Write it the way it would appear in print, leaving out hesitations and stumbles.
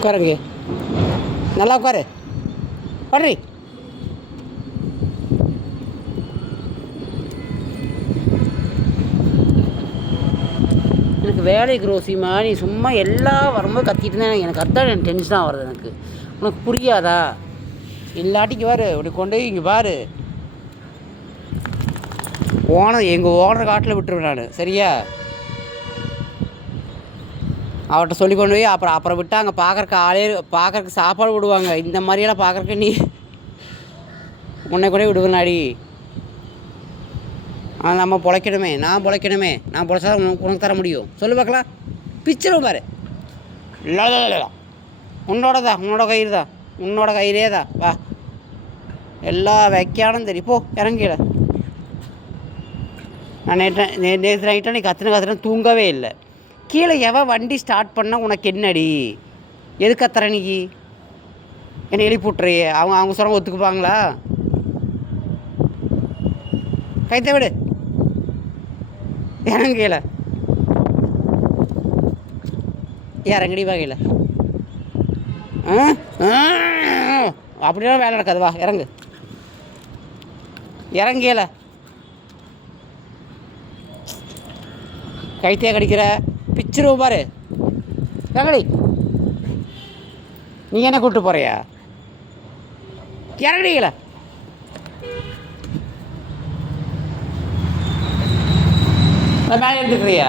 உட்காருங்க, நல்லா உட்காரு, படுறி. எனக்கு வேலைக்கு ரோசிமா, நீ சும்மா எல்லாம் வரும்போது கத்திட்டு இருந்தேன். எனக்கு அதான் எனக்கு டென்ஷனாக வருது. எனக்கு உனக்கு புரியாதா? இல்லாட்டிக்கு பாரு, இப்படி கொண்டு போய் இங்கே பாரு, எங்கள் ஓனர் காட்டில் விட்டுருவேன் நான், சரியா? அவர்கிட்ட சொல்லி கொண்டு போய் அப்புறம் விட்டு அங்கே பார்க்குறக்கு ஆளே, பார்க்குறக்கு சாப்பாடு விடுவாங்க. இந்த மாதிரியெல்லாம் பார்க்குறக்கு நீ உன்னை கூட விடுவேனாடி. ஆனால் நம்ம பொழைக்கணுமே, நான் பொழைக்கணுமே. நான் பொழைச்சா உனக்கு தர முடியும்? சொல்லு பார்க்கலாம். பிச்சிரும் பாரு. இல்லை, உன்னோட கயிறு தான், உன்னோட கயிறே தான். வா, எல்லா வைக்கானும் தெரியும். போ, இறங்கிட. நான் நேற்று நைட்டாக நீ கத்துன தூங்கவே இல்லை. கீழே வண்டி ஸ்டார்ட் பண்ணால் உனக்கு என்னடி? எது கத்துற நீ? என்னை எழுப்பி விட்றியே. அவங்க சொல்ல ஒத்துக்குப்பாங்களா? கைத்த விடு, இறங்கல. இறங்கடி வகையில். அப்படிலாம் வேலை நடக்காது. வா, இறங்கல. கைத்தையாக கடிக்கிற, பிச்சிருவோம் பாரு. இறங்கடி. நீ என்ன கூப்பிட்டு போறியா? இறங்கடிக்கல. மேலே எடுத்துக்கிறியா?